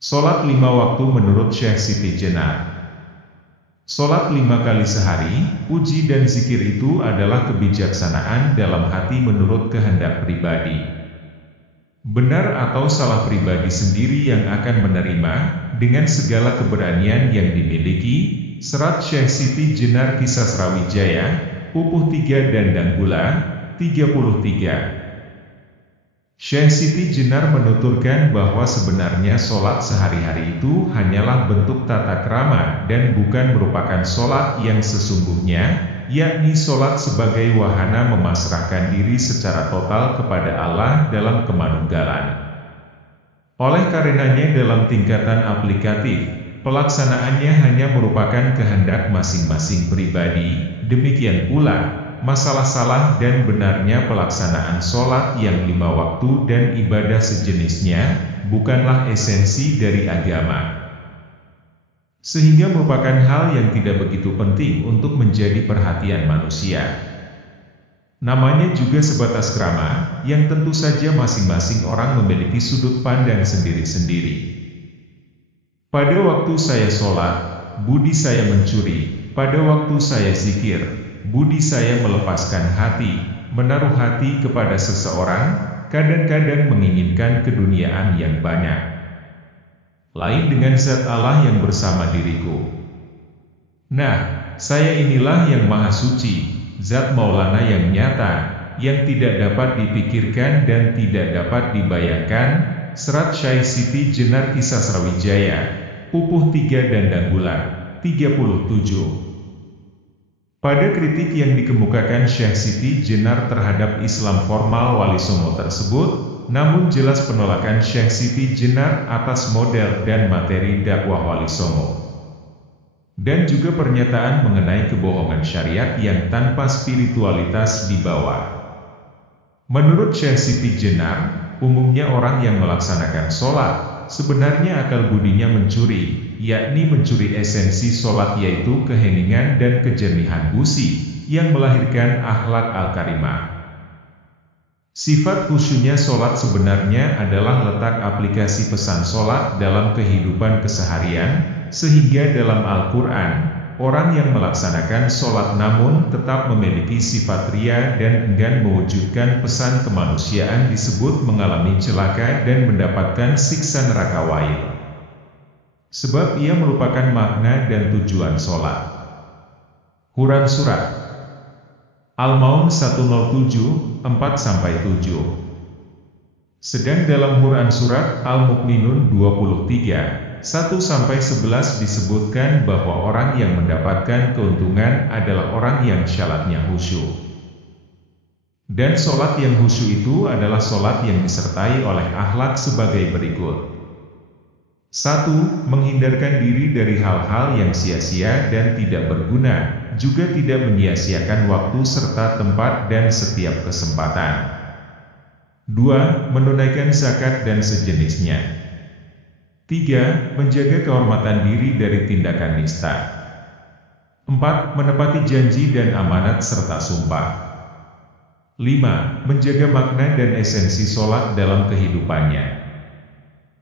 Sholat 5 waktu menurut Syekh Siti Jenar. Sholat 5 kali sehari, puji dan zikir itu adalah kebijaksanaan dalam hati menurut kehendak pribadi. Benar atau salah pribadi sendiri yang akan menerima, dengan segala keberanian yang dimiliki. Serat Syekh Siti Jenar Kisah Srawijaya, Pupuh 3 Dandang Gula, 33. Syekh Siti Jenar menuturkan bahwa sebenarnya sholat sehari-hari itu hanyalah bentuk tata krama dan bukan merupakan sholat yang sesungguhnya, yakni sholat sebagai wahana memasrahkan diri secara total kepada Allah dalam kemanunggalan. Oleh karenanya dalam tingkatan aplikatif, pelaksanaannya hanya merupakan kehendak masing-masing pribadi, demikian pula masalah salah dan benarnya pelaksanaan sholat yang 5 waktu dan ibadah sejenisnya, bukanlah esensi dari agama. Sehingga merupakan hal yang tidak begitu penting untuk menjadi perhatian manusia. Namanya juga sebatas krama, yang tentu saja masing-masing orang memiliki sudut pandang sendiri-sendiri. Pada waktu saya sholat, budi saya mencuri, pada waktu saya zikir, budi saya melepaskan hati, menaruh hati kepada seseorang, kadang-kadang menginginkan keduniaan yang banyak. Lain dengan zat Allah yang bersama diriku. Nah, saya inilah yang maha suci, zat Maulana yang nyata, yang tidak dapat dipikirkan dan tidak dapat dibayangkan. Serat Syekh Siti Jenar Kisah Srawijaya, Pupuh 3 Dandang Gula, 37. Pada kritik yang dikemukakan Syekh Siti Jenar terhadap Islam formal Wali Songo tersebut, namun jelas penolakan Syekh Siti Jenar atas model dan materi dakwah Wali Songo. Dan juga pernyataan mengenai kebohongan syariat yang tanpa spiritualitas dibawa. Menurut Syekh Siti Jenar, umumnya orang yang melaksanakan sholat, sebenarnya akal budinya mencuri, yakni mencuri esensi sholat yaitu keheningan dan kejernihan busi, yang melahirkan akhlak al-karimah. Sifat khusyunya sholat sebenarnya adalah letak aplikasi pesan sholat dalam kehidupan keseharian, sehingga dalam Al-Quran, orang yang melaksanakan sholat namun tetap memiliki sifat ria dan enggan mewujudkan pesan kemanusiaan disebut mengalami celaka dan mendapatkan siksa neraka wail. Sebab ia merupakan makna dan tujuan sholat. Quran Surat Al-Maun 107, 4-7. Sedang dalam Quran Surat Al-Mu'minun 23, 1-11 disebutkan bahwa orang yang mendapatkan keuntungan adalah orang yang syaratnya khusyuk. Dan sholat yang khusyuk itu adalah sholat yang disertai oleh akhlak sebagai berikut. 1. Menghindarkan diri dari hal-hal yang sia-sia dan tidak berguna, juga tidak menyia-siakan waktu serta tempat dan setiap kesempatan. 2. Menunaikan zakat dan sejenisnya. 3. Menjaga kehormatan diri dari tindakan nista. 4. Menepati janji dan amanat serta sumpah. 5. Menjaga makna dan esensi sholat dalam kehidupannya.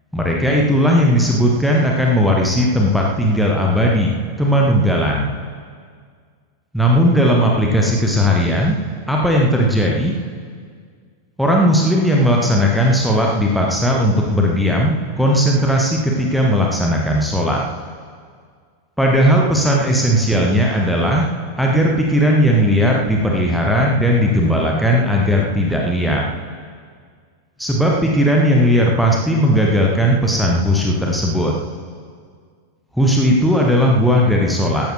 Mereka itulah yang disebutkan akan mewarisi tempat tinggal abadi, kemanunggalan. Namun dalam aplikasi keseharian, apa yang terjadi? Orang muslim yang melaksanakan sholat dipaksa untuk berdiam, konsentrasi ketika melaksanakan sholat. Padahal pesan esensialnya adalah, agar pikiran yang liar diperlihara dan digembalakan agar tidak liar. Sebab pikiran yang liar pasti menggagalkan pesan khusyuk tersebut. Khusyuk itu adalah buah dari sholat.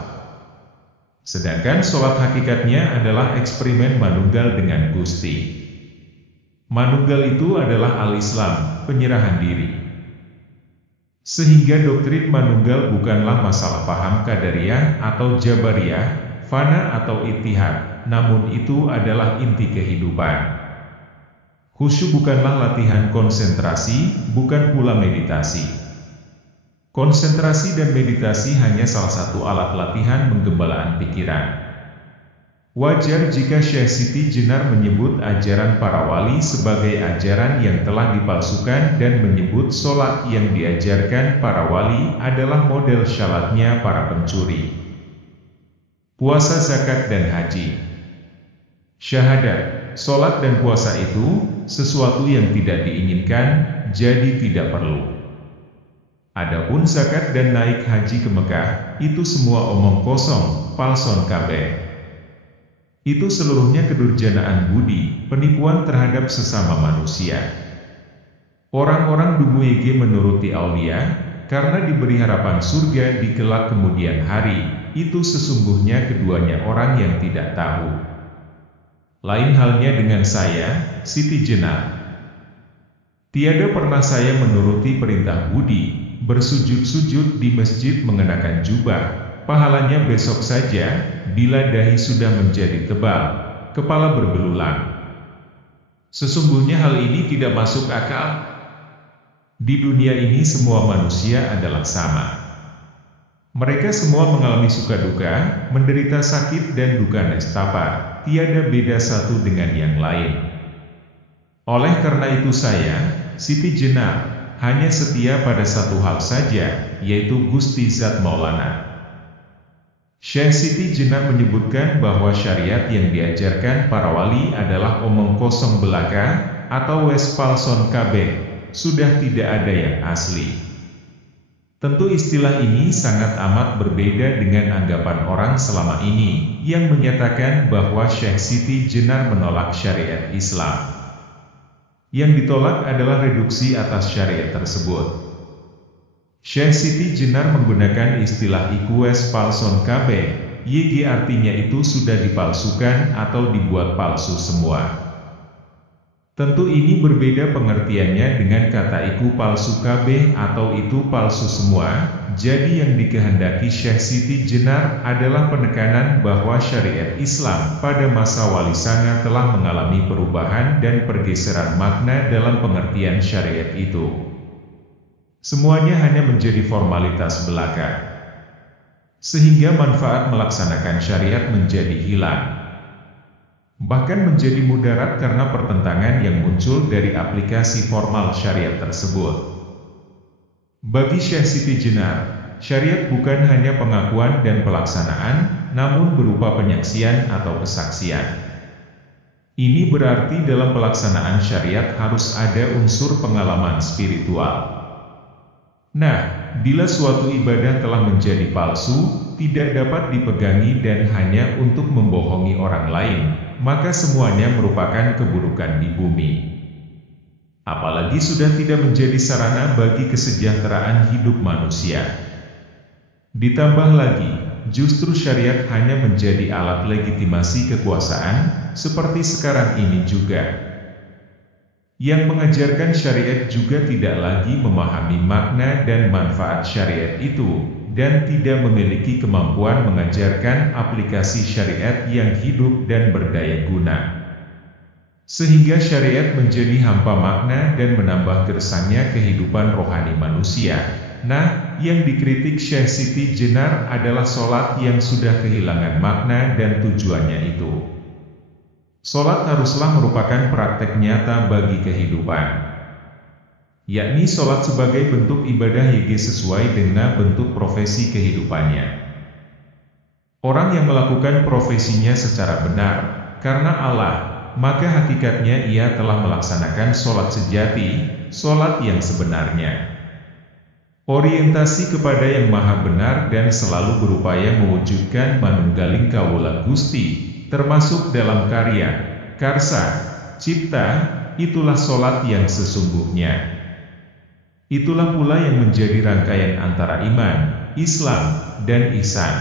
Sedangkan sholat hakikatnya adalah eksperimen manunggal dengan Gusti. Manunggal itu adalah al-Islam, penyerahan diri. Sehingga doktrin manunggal bukanlah masalah paham qadariyah atau jabariyah, fana atau ittihad, namun itu adalah inti kehidupan. Khusyuk bukanlah latihan konsentrasi, bukan pula meditasi. Konsentrasi dan meditasi hanya salah satu alat latihan penggembalaan pikiran. Wajar jika Syekh Siti Jenar menyebut ajaran para wali sebagai ajaran yang telah dipalsukan dan menyebut sholat yang diajarkan para wali adalah model syalatnya para pencuri. Puasa, zakat, dan haji. Syahadat, sholat dan puasa itu sesuatu yang tidak diinginkan, jadi tidak perlu. Adapun zakat dan naik haji ke Mekah, itu semua omong kosong, palson kabeh. Itu seluruhnya kedurjanaan budi, penipuan terhadap sesama manusia. Orang-orang dumuyege menuruti aulia, karena diberi harapan surga di kelak kemudian hari, itu sesungguhnya keduanya orang yang tidak tahu. Lain halnya dengan saya, Siti Jenar. Tiada pernah saya menuruti perintah budi, bersujud-sujud di masjid mengenakan jubah. Pahalanya besok saja, bila dahi sudah menjadi tebal, kepala berbelulang. Sesungguhnya hal ini tidak masuk akal. Di dunia ini semua manusia adalah sama. Mereka semua mengalami suka duka, menderita sakit dan duka nestapa, tiada beda satu dengan yang lain. Oleh karena itu saya, Siti Jenar, hanya setia pada satu hal saja, yaitu Gusti Zat Maulana. Syekh Siti Jenar menyebutkan bahwa syariat yang diajarkan para wali adalah omong kosong belaka, atau wes palson kabeh, sudah tidak ada yang asli. Tentu istilah ini sangat amat berbeda dengan anggapan orang selama ini, yang menyatakan bahwa Syekh Siti Jenar menolak syariat Islam. Yang ditolak adalah reduksi atas syariat tersebut. Syekh Siti Jenar menggunakan istilah ikues palson kabeh, YG artinya itu sudah dipalsukan atau dibuat palsu semua. Tentu ini berbeda pengertiannya dengan kata iku palsu kabeh atau itu palsu semua, jadi yang dikehendaki Syekh Siti Jenar adalah penekanan bahwa syariat Islam pada masa Wali Sanga telah mengalami perubahan dan pergeseran makna dalam pengertian syariat itu. Semuanya hanya menjadi formalitas belaka. Sehingga manfaat melaksanakan syariat menjadi hilang. Bahkan menjadi mudarat karena pertentangan yang muncul dari aplikasi formal syariat tersebut. Bagi Syekh Siti Jenar, syariat bukan hanya pengakuan dan pelaksanaan, namun berupa penyaksian atau kesaksian. Ini berarti dalam pelaksanaan syariat harus ada unsur pengalaman spiritual. Nah, bila suatu ibadah telah menjadi palsu, tidak dapat dipegangi dan hanya untuk membohongi orang lain, maka semuanya merupakan keburukan di bumi. Apalagi sudah tidak menjadi sarana bagi kesejahteraan hidup manusia. Ditambah lagi, justru syariat hanya menjadi alat legitimasi kekuasaan, seperti sekarang ini juga. Yang mengajarkan syariat juga tidak lagi memahami makna dan manfaat syariat itu, dan tidak memiliki kemampuan mengajarkan aplikasi syariat yang hidup dan berdaya guna. Sehingga syariat menjadi hampa makna dan menambah gersangnya kehidupan rohani manusia. Nah, yang dikritik Syekh Siti Jenar adalah sholat yang sudah kehilangan makna dan tujuannya itu. Sholat haruslah merupakan praktek nyata bagi kehidupan, yakni sholat sebagai bentuk ibadah YG sesuai dengan bentuk profesi kehidupannya. Orang yang melakukan profesinya secara benar, karena Allah, maka hakikatnya ia telah melaksanakan sholat sejati, sholat yang sebenarnya. Orientasi kepada yang maha benar dan selalu berupaya mewujudkan manunggaling kawula Gusti, termasuk dalam karya, karsa, cipta, itulah sholat yang sesungguhnya. Itulah pula yang menjadi rangkaian antara iman, Islam, dan ihsan.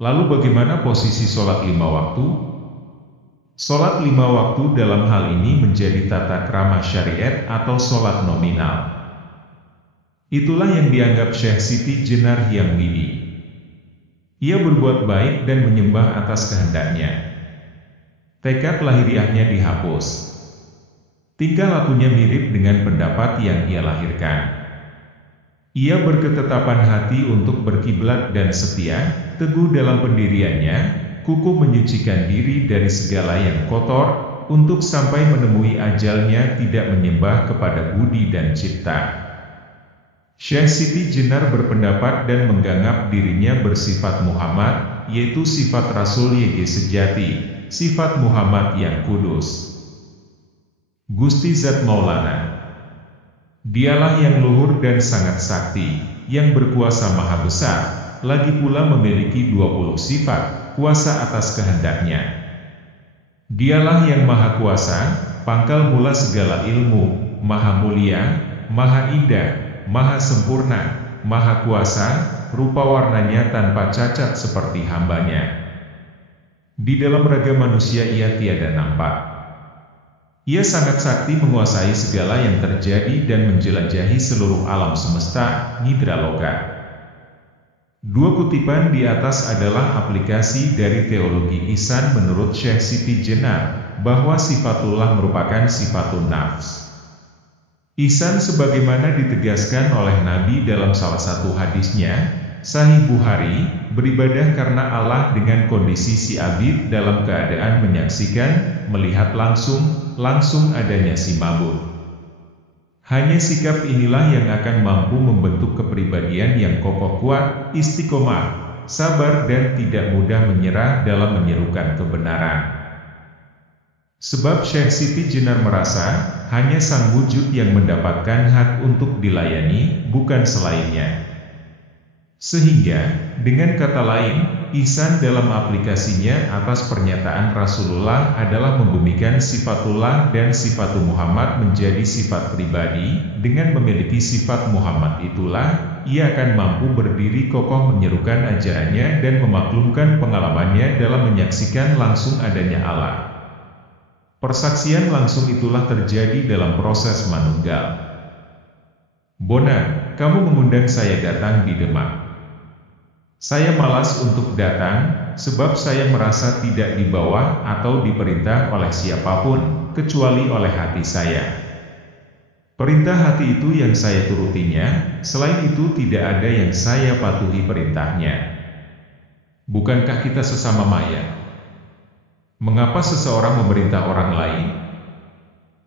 Lalu bagaimana posisi sholat 5 waktu? Sholat 5 waktu dalam hal ini menjadi tata krama syariat atau sholat nominal. Itulah yang dianggap Syekh Siti Jenar Hyang Widi. Ia berbuat baik dan menyembah atas kehendaknya. Tekad lahiriahnya dihapus. Tingkah lakunya mirip dengan pendapat yang ia lahirkan. Ia berketetapan hati untuk berkiblat dan setia, teguh dalam pendiriannya, kukuh menyucikan diri dari segala yang kotor, untuk sampai menemui ajalnya tidak menyembah kepada budi dan cipta. Syekh Siti Jenar berpendapat dan menganggap dirinya bersifat Muhammad, yaitu sifat Rasul YG sejati, sifat Muhammad yang kudus. Gusti Zat Maulana, Dialah yang luhur dan sangat sakti, yang berkuasa maha besar, lagi pula memiliki 20 sifat, kuasa atas kehendaknya. Dialah yang maha kuasa, pangkal mula segala ilmu, maha mulia, maha indah, maha sempurna, maha kuasa, rupa warnanya tanpa cacat seperti hambanya. Di dalam raga manusia ia tiada nampak. Ia sangat sakti menguasai segala yang terjadi dan menjelajahi seluruh alam semesta, nidra loka. Dua kutipan di atas adalah aplikasi dari teologi ihsan menurut Syekh Siti Jenar, bahwa sifatullah merupakan sifatun nafs. Ihsan sebagaimana ditegaskan oleh Nabi dalam salah satu hadisnya, Sahih Bukhari, beribadah karena Allah dengan kondisi si abid dalam keadaan menyaksikan, melihat langsung adanya si mabud. Hanya sikap inilah yang akan mampu membentuk kepribadian yang kokoh kuat, istiqomah, sabar dan tidak mudah menyerah dalam menyerukan kebenaran. Sebab Syekh Siti Jenar merasa, hanya sang wujud yang mendapatkan hak untuk dilayani, bukan selainnya. Sehingga, dengan kata lain, ihsan dalam aplikasinya atas pernyataan Rasulullah adalah membumikan sifatullah dan sifatul Muhammad menjadi sifat pribadi. Dengan memiliki sifat Muhammad itulah, ia akan mampu berdiri kokoh menyerukan ajarannya dan memaklumkan pengalamannya dalam menyaksikan langsung adanya Allah. Persaksian langsung itulah terjadi dalam proses manunggal. Bona, kamu mengundang saya datang di Demak. Saya malas untuk datang, sebab saya merasa tidak dibawa atau diperintah oleh siapapun, kecuali oleh hati saya. Perintah hati itu yang saya turutinya, selain itu tidak ada yang saya patuhi perintahnya. Bukankah kita sesama mayat? Mengapa seseorang memerintah orang lain?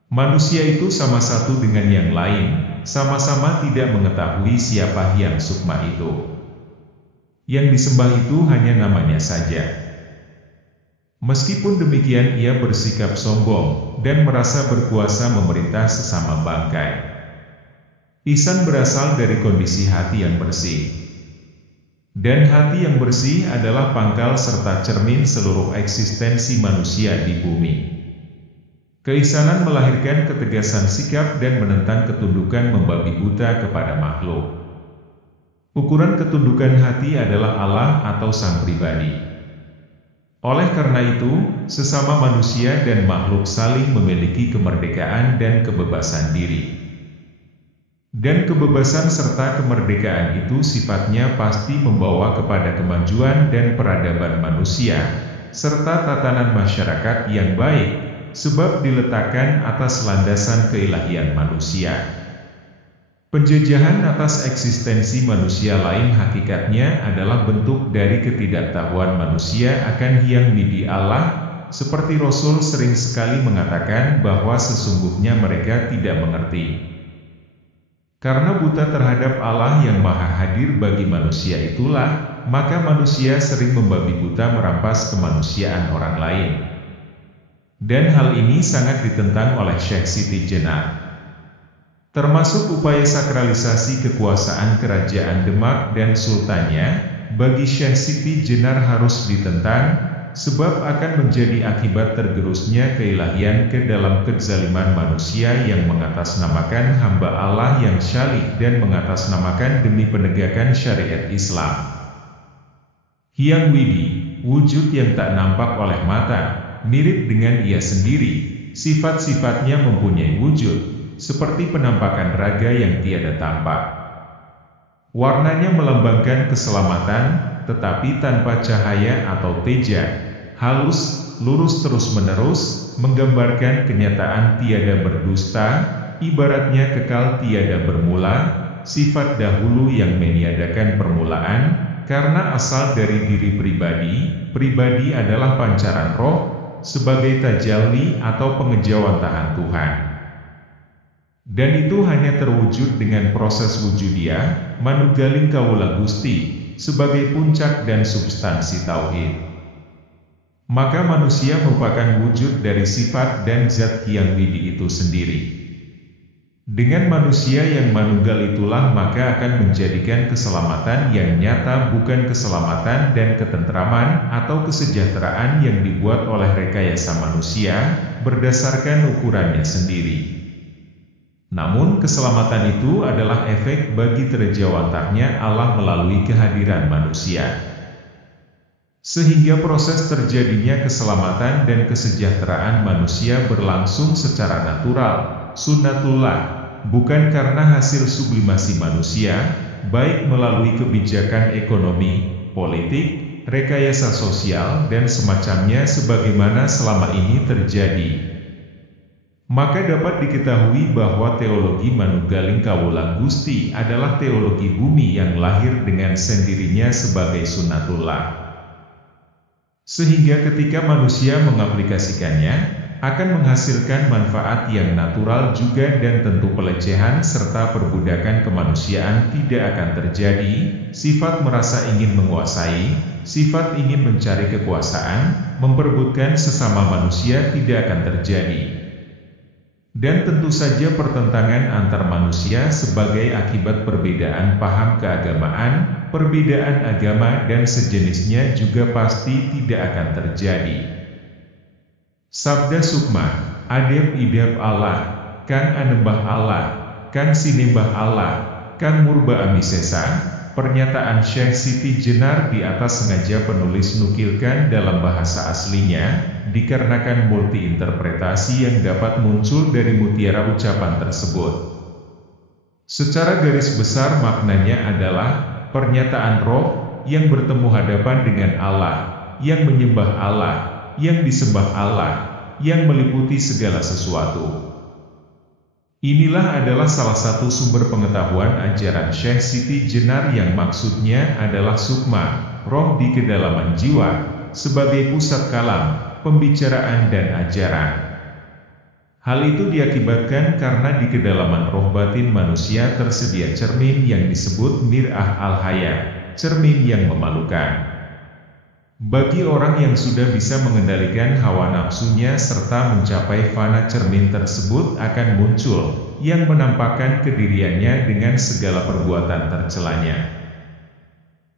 Manusia itu sama satu dengan yang lain, sama-sama tidak mengetahui siapa Hyang Sukma itu. Yang disembah itu hanya namanya saja. Meskipun demikian ia bersikap sombong, dan merasa berkuasa memerintah sesama bangkai. Ihsan berasal dari kondisi hati yang bersih. Dan hati yang bersih adalah pangkal serta cermin seluruh eksistensi manusia di bumi. Keihsanan melahirkan ketegasan sikap dan menentang ketundukan membabi buta kepada makhluk. Ukuran ketundukan hati adalah Allah atau sang pribadi. Oleh karena itu, sesama manusia dan makhluk saling memiliki kemerdekaan dan kebebasan diri. Dan kebebasan serta kemerdekaan itu sifatnya pasti membawa kepada kemajuan dan peradaban manusia, serta tatanan masyarakat yang baik, sebab diletakkan atas landasan keilahian manusia. Penjajahan atas eksistensi manusia lain hakikatnya adalah bentuk dari ketidaktahuan manusia akan Hyang Midi Allah, seperti Rasul sering sekali mengatakan bahwa sesungguhnya mereka tidak mengerti. Karena buta terhadap Allah yang maha hadir bagi manusia itulah, maka manusia sering membabi buta merampas kemanusiaan orang lain. Dan hal ini sangat ditentang oleh Syekh Siti Jenar. Termasuk upaya sakralisasi kekuasaan kerajaan Demak dan sultannya, bagi Syekh Siti Jenar harus ditentang, sebab akan menjadi akibat tergerusnya keilahian ke dalam kezaliman manusia yang mengatasnamakan hamba Allah yang syalih dan mengatasnamakan demi penegakan syariat Islam. Hyang Widi, wujud yang tak nampak oleh mata, mirip dengan ia sendiri, sifat-sifatnya mempunyai wujud, seperti penampakan raga yang tiada tampak. Warnanya melambangkan keselamatan, tetapi tanpa cahaya atau teja, halus, lurus terus-menerus, menggambarkan kenyataan tiada berdusta, ibaratnya kekal tiada bermula, sifat dahulu yang meniadakan permulaan, karena asal dari diri pribadi, pribadi adalah pancaran roh, sebagai tajalli atau pengejawantahan Tuhan. Dan itu hanya terwujud dengan proses wujudiah, manunggaling kawula Gusti, sebagai puncak dan substansi tauhid. Maka manusia merupakan wujud dari sifat dan zat Hyang Widi itu sendiri. Dengan manusia yang manunggal itulah maka akan menjadikan keselamatan yang nyata, bukan keselamatan dan ketentraman atau kesejahteraan yang dibuat oleh rekayasa manusia, berdasarkan ukurannya sendiri. Namun keselamatan itu adalah efek bagi terjawantahnya Allah melalui kehadiran manusia. Sehingga proses terjadinya keselamatan dan kesejahteraan manusia berlangsung secara natural, sunnatullah, bukan karena hasil sublimasi manusia, baik melalui kebijakan ekonomi, politik, rekayasa sosial dan semacamnya sebagaimana selama ini terjadi. Maka dapat diketahui bahwa teologi manunggaling kawula Gusti adalah teologi bumi yang lahir dengan sendirinya sebagai sunnatullah. Sehingga ketika manusia mengaplikasikannya, akan menghasilkan manfaat yang natural juga dan tentu pelecehan serta perbudakan kemanusiaan tidak akan terjadi, sifat merasa ingin menguasai, sifat ingin mencari kekuasaan, memperebutkan sesama manusia tidak akan terjadi. Dan tentu saja pertentangan antar manusia sebagai akibat perbedaan paham keagamaan, perbedaan agama dan sejenisnya juga pasti tidak akan terjadi. Sabda Sukma, adep idep Allah, kan anembah Allah, kan sinembah Allah, kan murba amisesa. Pernyataan Syekh Siti Jenar di atas sengaja penulis nukilkan dalam bahasa aslinya, dikarenakan multi-interpretasi yang dapat muncul dari mutiara ucapan tersebut. Secara garis besar maknanya adalah, pernyataan roh, yang bertemu hadapan dengan Allah, yang menyembah Allah, yang disembah Allah, yang meliputi segala sesuatu. Inilah adalah salah satu sumber pengetahuan ajaran Syekh Siti Jenar yang maksudnya adalah sukma, roh di kedalaman jiwa, sebagai pusat kalam, pembicaraan dan ajaran. Hal itu diakibatkan karena di kedalaman roh batin manusia tersedia cermin yang disebut mir'ah al-haya, cermin yang memalukan. Bagi orang yang sudah bisa mengendalikan hawa nafsunya serta mencapai fana, cermin tersebut akan muncul, yang menampakkan kediriannya dengan segala perbuatan tercelanya.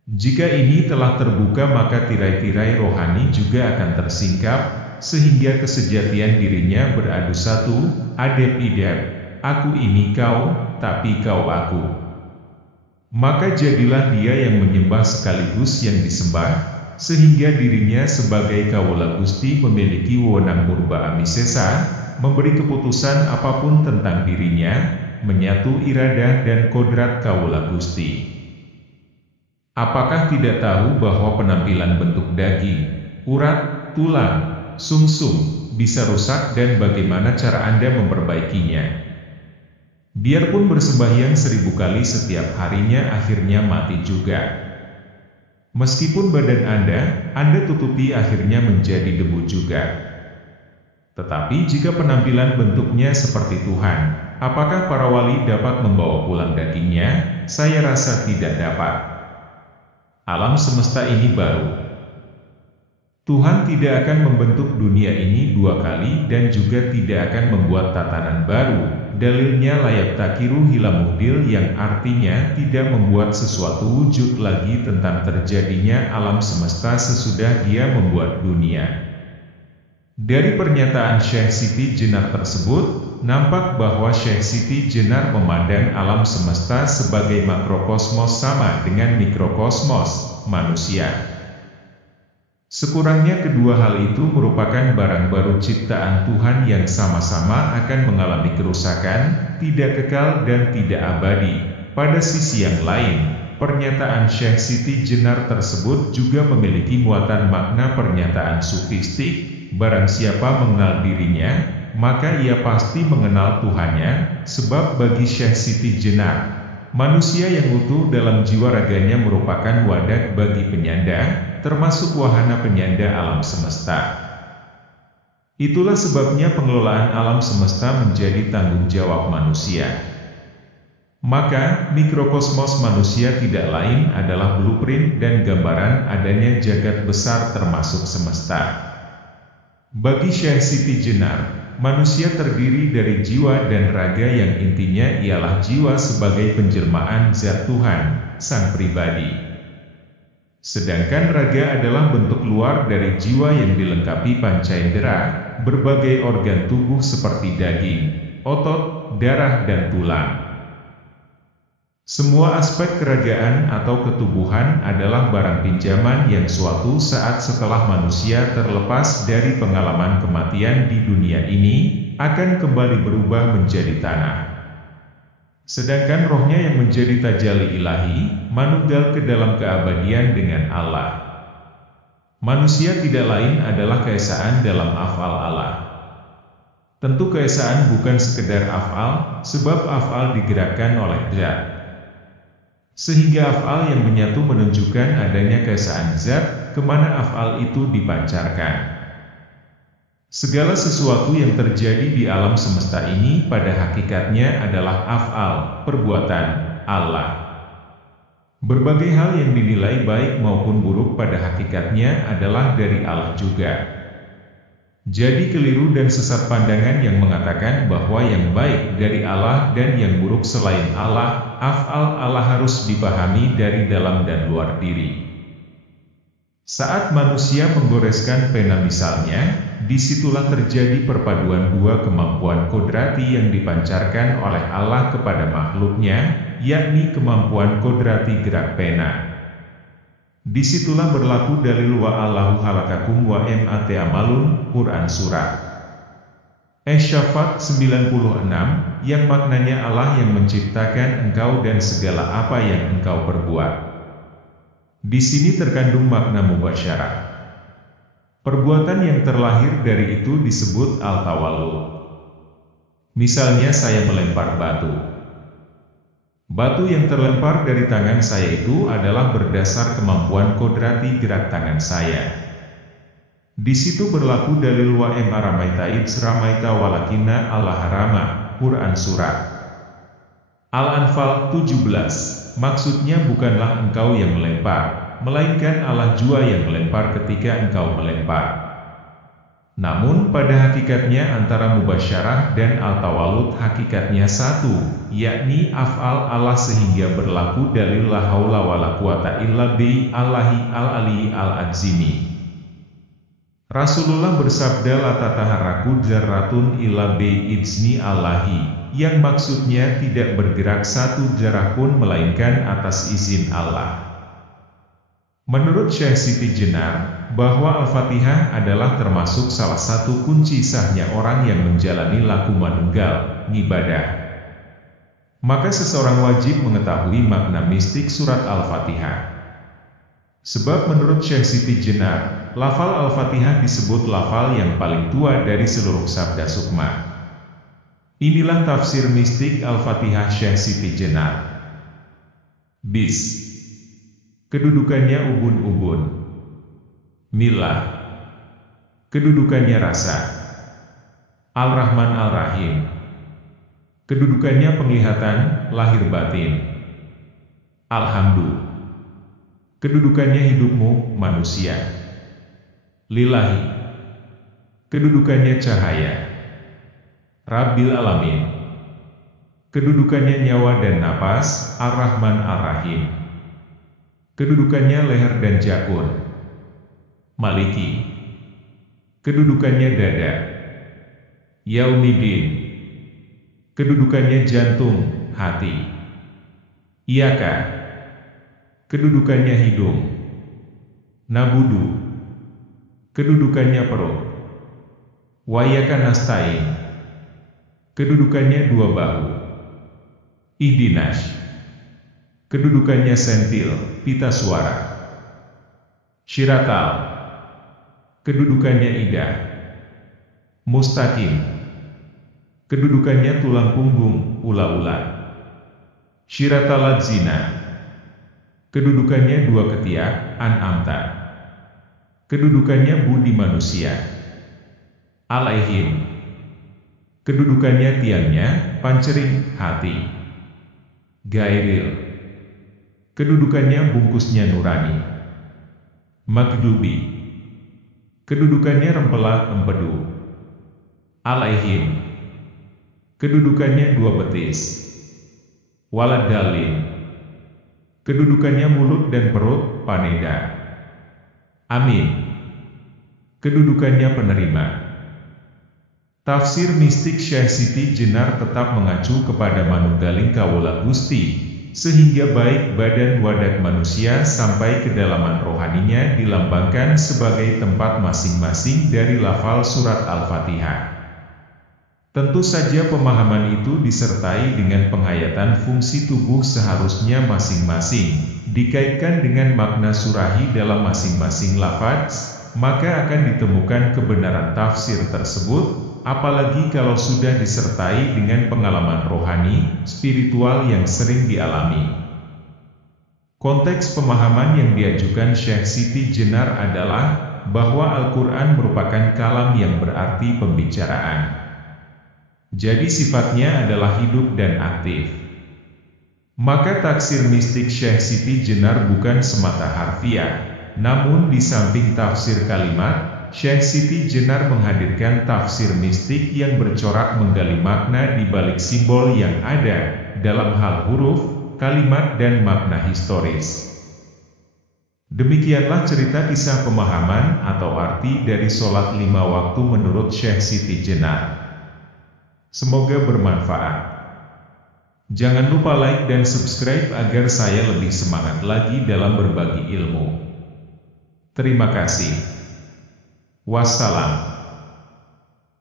Jika ini telah terbuka maka tirai-tirai rohani juga akan tersingkap, sehingga kesejatian dirinya beradu satu, adep idep, aku ini kau, tapi kau aku. Maka jadilah dia yang menyembah sekaligus yang disembah, sehingga dirinya sebagai kawula Gusti memiliki wewenang murba amisesa, memberi keputusan apapun tentang dirinya, menyatu iradah dan kodrat kawula Gusti. Apakah tidak tahu bahwa penampilan bentuk daging, urat, tulang, sumsum, bisa rusak dan bagaimana cara Anda memperbaikinya? Biarpun bersembahyang 1000 kali setiap harinya akhirnya mati juga. Meskipun badan Anda tutupi akhirnya menjadi debu juga. Tetapi jika penampilan bentuknya seperti Tuhan, apakah para wali dapat membawa pulang dagingnya? Saya rasa tidak dapat. Alam semesta ini baru. Tuhan tidak akan membentuk dunia ini 2 kali dan juga tidak akan membuat tatanan baru. Dalilnya layak takiru hilamuhdil yang artinya tidak membuat sesuatu wujud lagi tentang terjadinya alam semesta sesudah dia membuat dunia. Dari pernyataan Syekh Siti Jenar tersebut, nampak bahwa Syekh Siti Jenar memandang alam semesta sebagai makrokosmos sama dengan mikrokosmos, manusia. Sekurangnya kedua hal itu merupakan barang baru ciptaan Tuhan yang sama-sama akan mengalami kerusakan, tidak kekal dan tidak abadi. Pada sisi yang lain, pernyataan Syekh Siti Jenar tersebut juga memiliki muatan makna pernyataan sufistik. Barang siapa mengenal dirinya, maka ia pasti mengenal Tuhannya, sebab bagi Syekh Siti Jenar, Manusia yang utuh dalam jiwa raganya merupakan wadah bagi penyanda, termasuk wahana penyanda alam semesta. Itulah sebabnya pengelolaan alam semesta menjadi tanggung jawab manusia. Maka, mikrokosmos manusia tidak lain adalah blueprint dan gambaran adanya jagat besar termasuk semesta. Bagi Syekh Siti Jenar, manusia terdiri dari jiwa dan raga yang intinya ialah jiwa sebagai penjelmaan zat Tuhan, sang pribadi. Sedangkan raga adalah bentuk luar dari jiwa yang dilengkapi panca indera, berbagai organ tubuh seperti daging, otot, darah dan tulang. Semua aspek keragaan atau ketubuhan adalah barang pinjaman yang suatu saat setelah manusia terlepas dari pengalaman kematian di dunia ini, akan kembali berubah menjadi tanah. Sedangkan rohnya yang menjadi tajalli ilahi, manunggal ke dalam keabadian dengan Allah. Manusia tidak lain adalah keesaan dalam af'al Allah. Tentu keesaan bukan sekedar af'al, sebab af'al digerakkan oleh zat. Sehingga af'al yang menyatu menunjukkan adanya keesaan zat, kemana af'al itu dipancarkan. Segala sesuatu yang terjadi di alam semesta ini pada hakikatnya adalah af'al, perbuatan, Allah. Berbagai hal yang dinilai baik maupun buruk pada hakikatnya adalah dari Allah juga. Jadi keliru dan sesat pandangan yang mengatakan bahwa yang baik dari Allah dan yang buruk selain Allah, af'al Allah harus dipahami dari dalam dan luar diri. Saat manusia menggoreskan pena misalnya, disitulah terjadi perpaduan dua kemampuan kodrati yang dipancarkan oleh Allah kepada makhluknya, yakni kemampuan kodrati gerak pena. Disitulah berlaku dalil wa Allahu halakakum wa mat amalun, Quran Surat Asy-Syafat 96, yang maknanya Allah yang menciptakan engkau dan segala apa yang engkau perbuat. Di sini terkandung makna mubasyarah. Perbuatan yang terlahir dari itu disebut al-tawallud. Misalnya saya melempar batu. Batu yang terlempar dari tangan saya itu adalah berdasar kemampuan kodrati gerak tangan saya. Di situ berlaku dalil wa ramaita idz ramaita walakinna Allah rama, Quran Surat Al-Anfal 17. Maksudnya bukanlah engkau yang melempar, melainkan Allah jua yang melempar ketika engkau melempar. Namun pada hakikatnya antara mubasyarah dan al-tawallud hakikatnya satu, yakni af'al Allah sehingga berlaku dalil la haula wala quwata illa bi Allahi al-ali al-adzimi. Rasulullah bersabda la tataharraku dzarratun illa bi izni Allahi, yang maksudnya tidak bergerak satu zarah pun melainkan atas izin Allah. Menurut Syekh Siti Jenar, bahwa Al-Fatihah adalah termasuk salah satu kunci sahnya orang yang menjalani laku manunggal, ibadah. Maka seseorang wajib mengetahui makna mistik surat Al-Fatihah. Sebab menurut Syekh Siti Jenar, lafal Al-Fatihah disebut lafal yang paling tua dari seluruh sabda sukma. Inilah tafsir mistik Al-Fatihah Syekh Siti Jenar. Bis. Kedudukannya ubun-ubun. Milah. Kedudukannya rasa. Al-Rahman Al-Rahim. Kedudukannya penglihatan, lahir batin. Alhamdulillah. Kedudukannya hidupmu, manusia. Lillahi. Kedudukannya cahaya. Rabbil Alamin. Kedudukannya nyawa dan napas, Ar-Rahman Ar-Rahim. Kedudukannya leher dan jakun. Maliki. Kedudukannya dada. Yaumidin. Kedudukannya jantung, hati. Iyaka. Kedudukannya hidung. Nabudu. Kedudukannya perut. Wayaka nasta'in. Kedudukannya dua bahu. Ihdinas. Kedudukannya sentil, pita suara. Syiratal. Kedudukannya idah. Mustaqim. Kedudukannya tulang punggung, ula-ula. Syiratalat zina. Kedudukannya dua ketiak, an'amta. Kedudukannya budi manusia. Alaihim. Kedudukannya tiangnya, pancering, hati. Gairil. Kedudukannya bungkusnya nurani. Magdubi. Kedudukannya rempela, empedu. Alaihim. Kedudukannya dua betis. Waladalin. Kedudukannya mulut dan perut, paneda. Amin. Kedudukannya penerima. Tafsir mistik Syekh Siti Jenar tetap mengacu kepada manunggaling kawula Gusti, sehingga baik badan wadak manusia sampai kedalaman rohaninya dilambangkan sebagai tempat masing-masing dari lafal surat Al-Fatihah. Tentu saja pemahaman itu disertai dengan penghayatan fungsi tubuh seharusnya masing-masing, dikaitkan dengan makna surahi dalam masing-masing lafaz, maka akan ditemukan kebenaran tafsir tersebut, apalagi kalau sudah disertai dengan pengalaman rohani, spiritual yang sering dialami. Konteks pemahaman yang diajukan Syekh Siti Jenar adalah bahwa Al-Quran merupakan kalam yang berarti pembicaraan. Jadi sifatnya adalah hidup dan aktif. Maka taksir mistik Syekh Siti Jenar bukan semata harfiah, namun di samping tafsir kalimat, Syekh Siti Jenar menghadirkan tafsir mistik yang bercorak menggali makna di balik simbol yang ada, dalam hal huruf, kalimat dan makna historis. Demikianlah cerita kisah pemahaman atau arti dari sholat 5 waktu menurut Syekh Siti Jenar. Semoga bermanfaat. Jangan lupa like dan subscribe agar saya lebih semangat lagi dalam berbagi ilmu. Terima kasih. Wassalam.